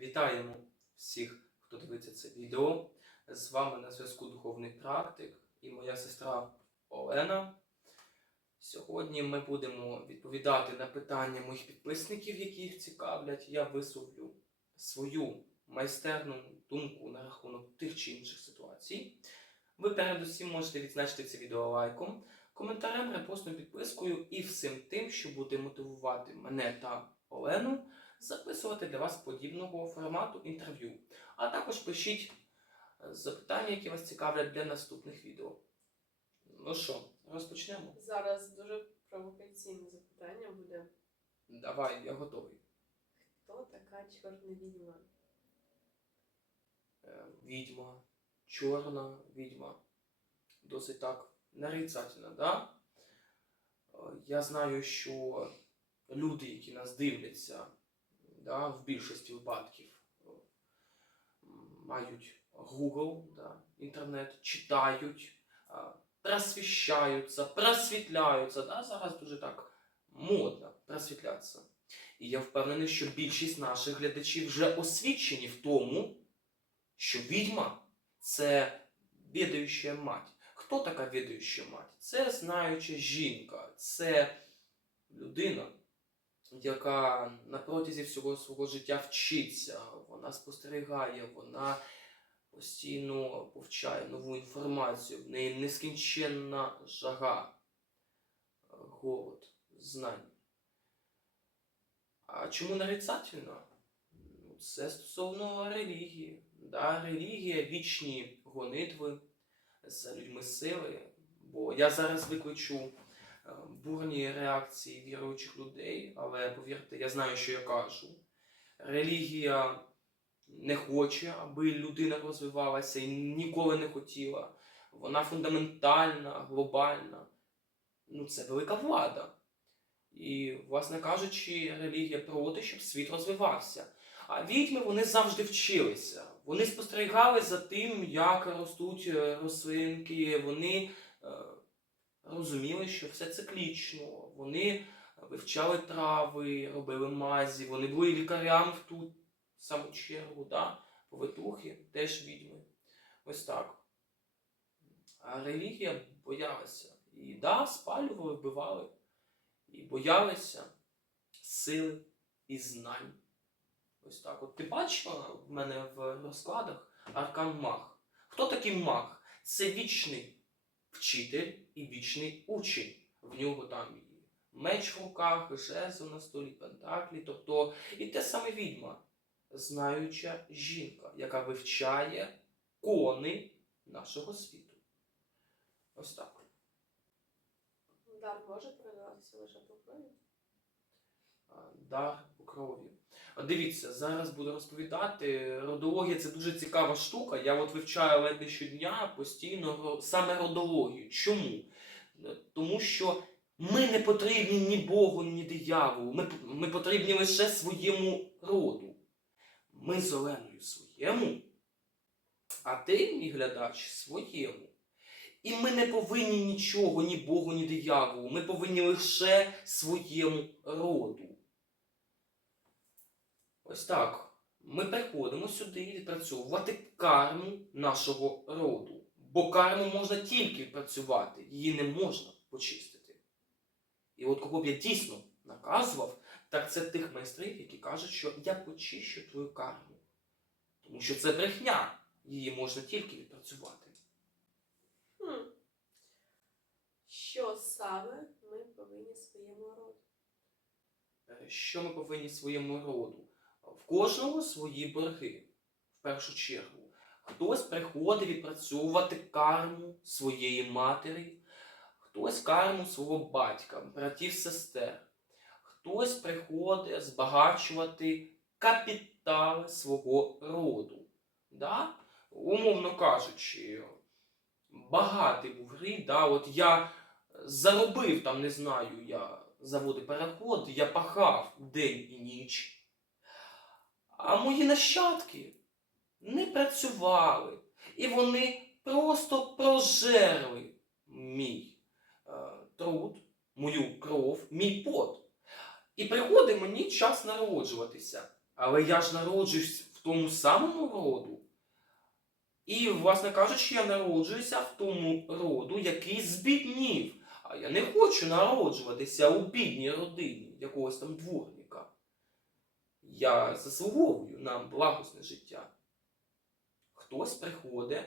Вітаємо всіх, хто дивиться це відео. З вами на зв'язку Духовний практик і моя сестра Олена. Сьогодні ми будемо відповідати на питання моїх підписників, які їх цікавлять. Я висловлю свою майстерну думку на рахунок тих чи інших ситуацій. Ви передусім можете відзначити це відео лайком, коментарем, репостом, підпискою і всім тим, що буде мотивувати мене та Олену записувати для вас подібного формату інтерв'ю. А також пишіть е, запитання, які вас цікавлять для наступних відео. Ну що, розпочнемо? Зараз дуже провокаційне запитання буде. Давай, я готовий. Хто така чорна відьма? Е, Відьма, чорна відьма. Досить так нарицательно, да? Е, Я знаю, що люди, які нас дивляться, да, в більшості випадків е, мають Google, да, інтернет, читають, е, просвіщаються, просвітляються. Да? Зараз дуже так модно просвітлятися. І я впевнений, що більшість наших глядачів вже освічені в тому, що відьма це відаюча мать. Хто така відаюча мать? Це знаюча жінка, це людина, яка на протязі всього свого життя вчиться, вона спостерігає, вона постійно повчає нову інформацію, в неї нескінченна жага, е, голод, знань. А чому нарицательно? Ну, Це стосовно релігії. Да, релігія, вічні гонитви за людьми сили. Бо я зараз викличу бурні реакції віруючих людей, але повірте, я знаю, що я кажу. Релігія не хоче, аби людина розвивалася і ніколи не хотіла. Вона фундаментальна, глобальна. Ну, це велика влада. І, власне кажучи, релігія проти, щоб світ розвивався. А відьми вони завжди вчилися. Вони спостерігали за тим, як ростуть е, рослинки. Вони е, розуміли, що все циклічно. Вони вивчали трави, робили мазі, вони були лікарями в ту саму чергу, да? повитухи, теж відьми. Ось так. А релігія боялася. І да, спалювали, вбивали. І боялися сили і знань. Ось так. От ти бачила в мене в розкладах аркан маг. Хто такий маг? Це вічний вчитель і вічний учень. В нього там і меч в руках, жезл на столі, пентаклі. Тобто і те саме відьма, знаюча жінка, яка вивчає кони нашого світу. Ось так. Дар може передаватися лише по крові? Дар у крові. Дивіться, зараз буду розповідати. Родологія це дуже цікава штука. Я от вивчаю ледь не щодня постійно саме родологію. Чому? Тому що ми не потрібні ні Богу, ні дияволу. Ми, ми потрібні лише своєму роду. Ми з Оленою своєму, а ти, мій глядач, своєму. І ми не повинні нічого, ні Богу, ні дияволу. Ми повинні лише своєму роду. Ось так. Ми приходимо сюди відпрацьовувати карму нашого роду. Бо карму можна тільки відпрацювати, її не можна почистити. І от кого б я дійсно наказував, так це тих майстрів, які кажуть, що я почищу твою карму. Тому що це брехня, її можна тільки відпрацювати. Хм. Що саме ми повинні своєму роду? Е, що ми повинні своєму роду. Кожного свої борги, в першу чергу. Хтось приходить відпрацьовувати карму своєї матері, хтось карму свого батька, братів, сестер. Хтось приходить збагачувати капітали свого роду. Да? Умовно кажучи, багатий був рід, да? от я заробив там, не знаю, я заводив переход, я пахав день і ніч. А мої нащадки не працювали. І вони просто прожерли мій е, труд, мою кров, мій пот. І приходить мені час народжуватися. Але я ж народжуюсь в тому самому роду. І, власне кажучи, я народжуюся в тому роду, який збіднів. А я не хочу народжуватися у бідній родині якогось там дворника. Я заслуговую на благосне життя. Хтось приходить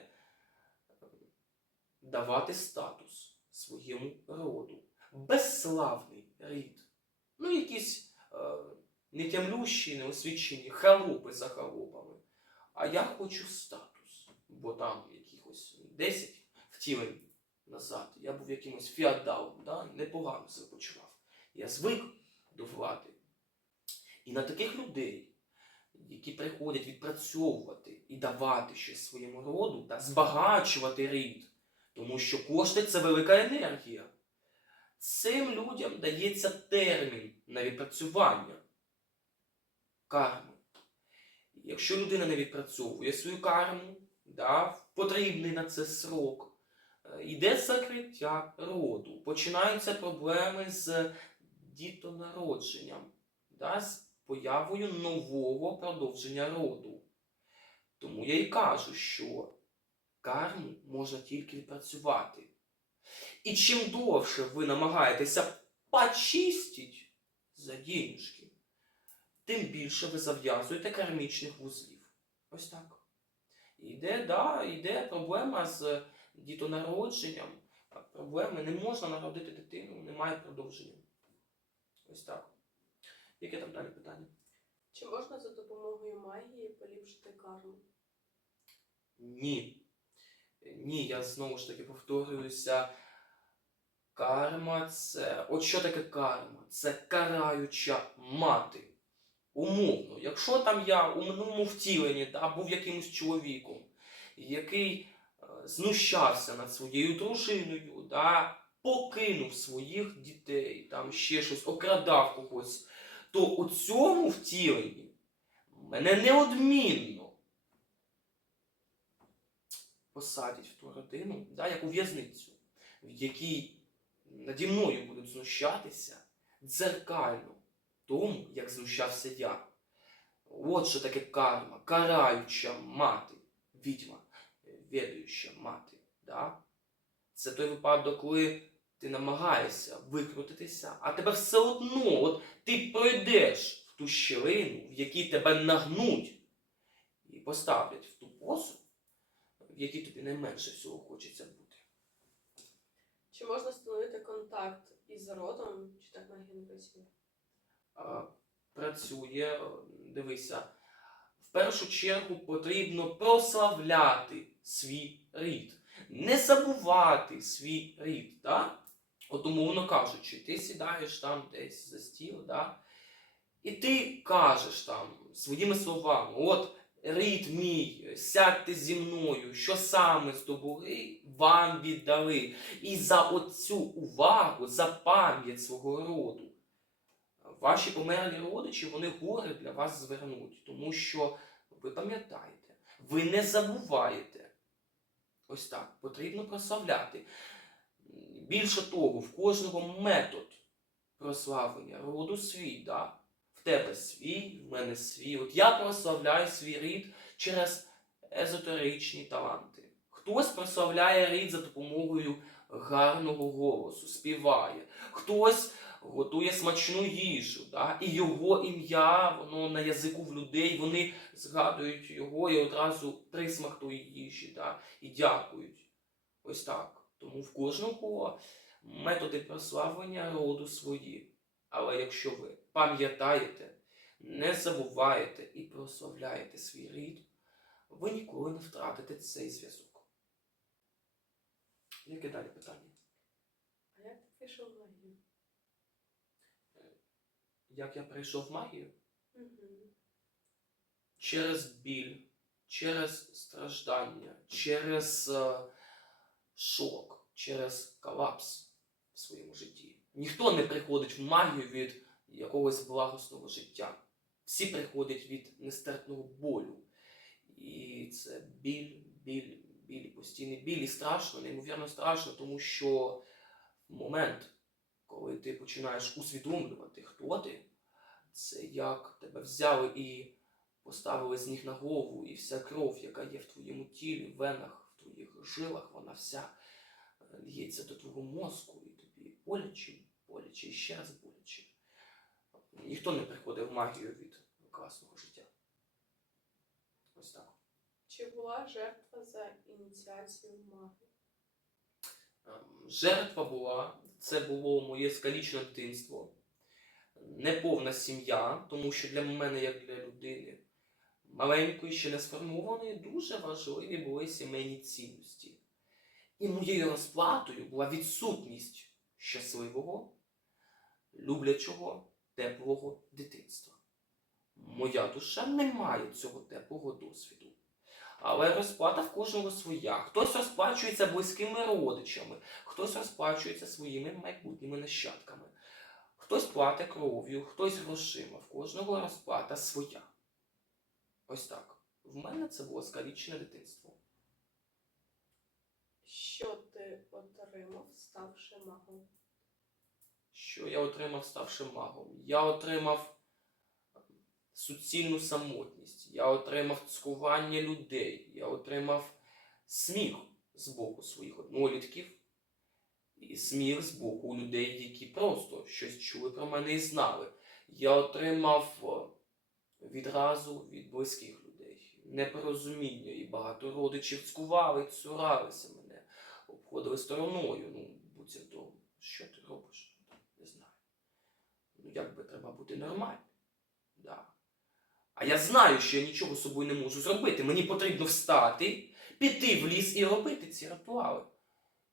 давати статус своєму роду. Безславний рід. Ну, якісь е, нетямлющі, неосвічені халупи за халупами. А я хочу статус, бо там якихось 10 втілень назад я був якимось феодалом, да? непогано себе почував. Я звик до влади. І на таких людей, які приходять відпрацьовувати і давати щось своєму роду та збагачувати рід, тому що кошти це велика енергія. Цим людям дається термін на відпрацювання карми. Якщо людина не відпрацьовує свою карму, да, потрібний на це срок, е, йде закриття роду, починаються проблеми з дітонародженням, да, з появою нового продовження роду. Тому я і кажу, що карму можна тільки відпрацювати. І чим довше ви намагаєтеся почистити за денежки, тим більше ви зав'язуєте кармічних вузлів. Ось так. Іде, да, іде проблема з дітонародженням. Проблеми не можна народити дитину, немає продовження. Ось так. Яке там далі питання? Чи можна за допомогою магії поліпшити карму? Ні. Ні, я знову ж таки повторююся. Карма це. От що таке карма? Це караюча мати. Умовно, якщо там я у минулому втіленні да, був якимось чоловіком, який е, знущався над своєю дружиною, да, покинув своїх дітей, там ще щось, окрадав когось, то у цьому втіленні мене неодмінно посадять в ту родину, да, як у в'язницю, в якій наді мною будуть знущатися дзеркально тому, як знущався я. От що таке карма, караюча мати, відьма, відаюча мати. Да? Це той випадок, коли ти намагаєшся викрутитися, а тебе все одно, от ти пройдеш в ту щілину, в якій тебе нагнуть і поставлять в ту позу, в якій тобі найменше всього хочеться бути. Чи можна встановити контакт із родом, чи так магія не працює? а, працює, дивися, в першу чергу потрібно прославляти свій рід, не забувати свій рід. Да? От умовно кажучи, ти сідаєш там десь за стіл, да? і ти кажеш там своїми словами, от рід мій, сядьте зі мною, що саме здобули, вам віддали. І за оцю увагу, за пам'ять свого роду ваші померлі родичі вони гори для вас звернуть, тому що ви пам'ятаєте, ви не забуваєте. Ось так, потрібно прославляти. Більше того, в кожного метод прославлення роду свій, да? в тебе свій, в мене свій. От я прославляю свій рід через езотеричні таланти. Хтось прославляє рід за допомогою гарного голосу, співає. Хтось готує смачну їжу, да? і його ім'я, воно на язику в людей, вони згадують його і одразу присмак тої їжі, да? і дякують. Ось так. Тому в кожного методи прославлення роду свої. Але якщо ви пам'ятаєте, не забуваєте і прославляєте свій рід, ви ніколи не втратите цей зв'язок. Яке далі питання? А як ти прийшов в магію? Як я прийшов в магію? Угу. через біль, через страждання, через е, шок, через колапс в своєму житті. Ніхто не приходить в магію від якогось благосного життя. Всі приходять від нестерпного болю. І це біль, біль, біль, постійний біль. І страшно, неймовірно страшно, тому що момент, коли ти починаєш усвідомлювати, хто ти, це як тебе взяли і поставили з ніг на голову, і вся кров, яка є в твоєму тілі, в венах, твоїх жилах, вона вся е, лється до твого мозку, і тобі боляче, боляче і ще раз боляче. Ніхто не приходить в магію від класного життя. Ось так. Чи була жертва за ініціацію в магію? Ем, Жертва була, це було моє скалічне дитинство, неповна сім'я, тому що для мене, як для людини маленької, ще не сформованої, дуже важливі були сімейні цінності. І моєю розплатою була відсутність щасливого, люблячого, теплого дитинства. Моя душа не має цього теплого досвіду. Але розплата в кожного своя. Хтось розплачується близькими родичами, хтось розплачується своїми майбутніми нащадками, хтось платить кров'ю, хтось грошима. В кожного розплата своя. Ось так. В мене це було скалічне дитинство. Що ти отримав, ставши магом? Що я отримав, ставши магом? Я отримав суцільну самотність, я отримав цькування людей, я отримав сміх з боку своїх однолітків, і сміх з боку людей, які просто щось чули про мене і знали. Я отримав о, відразу від близьких людей непорозуміння, і багато родичів цькували, цуралися мене, обходили стороною. Ну, буцімто, що ти робиш? Не знаю. Ну, якби треба бути нормальним. Да. А я знаю, що я нічого з собою не можу зробити. Мені потрібно встати, піти в ліс і робити ці ритуали.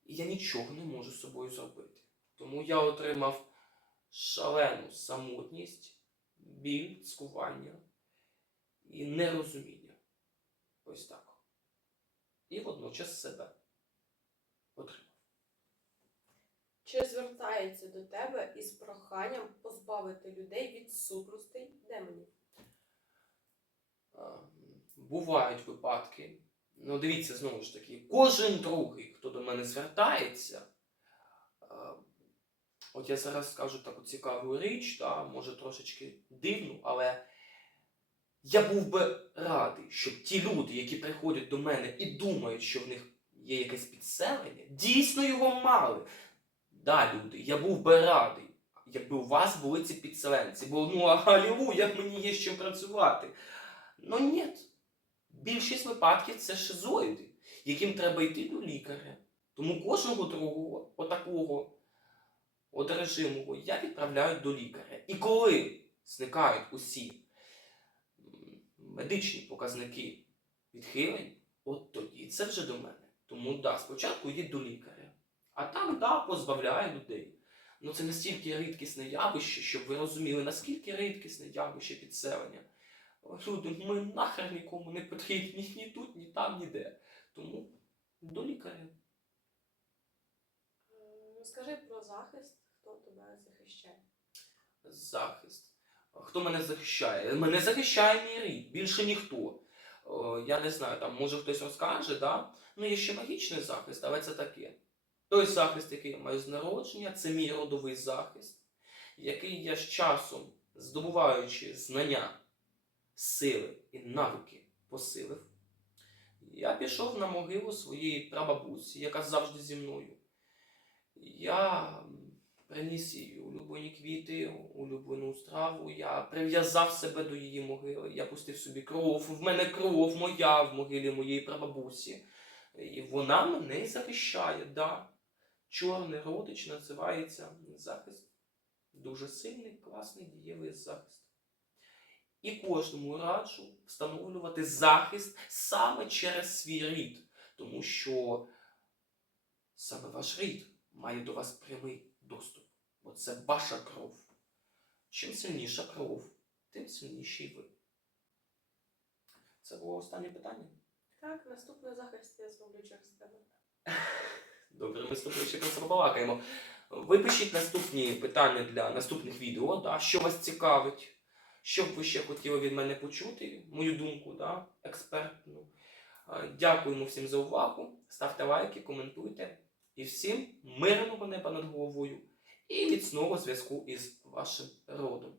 І я нічого не можу з собою зробити. Тому я отримав шалену самотність, біль, цькування і нерозуміння. Ось так. І водночас себе отримав. Чи звертається до тебе із проханням позбавити людей від сутностей демонів? Бувають випадки. Ну, дивіться, знову ж таки, кожен другий, хто до мене звертається. От я зараз скажу таку цікаву річ, та, може трошечки дивну, але я був би радий, щоб ті люди, які приходять до мене і думають, що в них є якесь підселення, дійсно його мали. Да, люди, я був би радий, якби у вас були ці підселенці, бо ну алілуя, мені є чим працювати. Ну ні. Більшість випадків це шизоїди, яким треба йти до лікаря. Тому кожного другого, отакого одержимого, я відправляю до лікаря. І коли зникають усі медичні показники відхилень, от тоді це вже до мене. Тому да, спочатку йдіть до лікаря, а там да, позбавляє людей. Ну це настільки рідкісне явище, щоб ви розуміли, наскільки рідкісне явище підселення. Люди, ми нахер нікому не потрібні ні тут, ні там, ніде. Тому до лікаря. Розкажи про захист, захищає. Захист. Хто мене захищає? Мене захищає мій рід, більше ніхто. Я не знаю, там може хтось розкаже, да? ну є ще магічний захист, але це таке. Той захист, який я маю з народження, це мій родовий захист, який я з часом, здобуваючи знання, сили і навики посилив, я пішов на могилу своєї прабабусі, яка завжди зі мною. Я приніс їй улюблені квіти, улюблену страву. Я прив'язав себе до її могили. Я пустив собі кров. В мене кров моя в могилі моєї прабабусі. І вона мене захищає. Да. Чорний родич називається захист. Дуже сильний, класний, дієвий захист. І кожному раджу встановлювати захист саме через свій рід, тому що саме ваш рід має до вас прямий доступ, бо це ваша кров. Чим сильніша кров, тим сильніший ви. Це було останнє питання. Так, наступний захист я зроблю через тебе. Добре, ми з тобою ще. Ви пишіть наступні питання для наступних відео, да, що вас цікавить, що б ви ще хотіли від мене почути, мою думку, да, експертну. Е, Дякуємо всім за увагу. Ставте лайки, коментуйте. І всім мирного неба над головою і міцного зв'язку із вашим родом.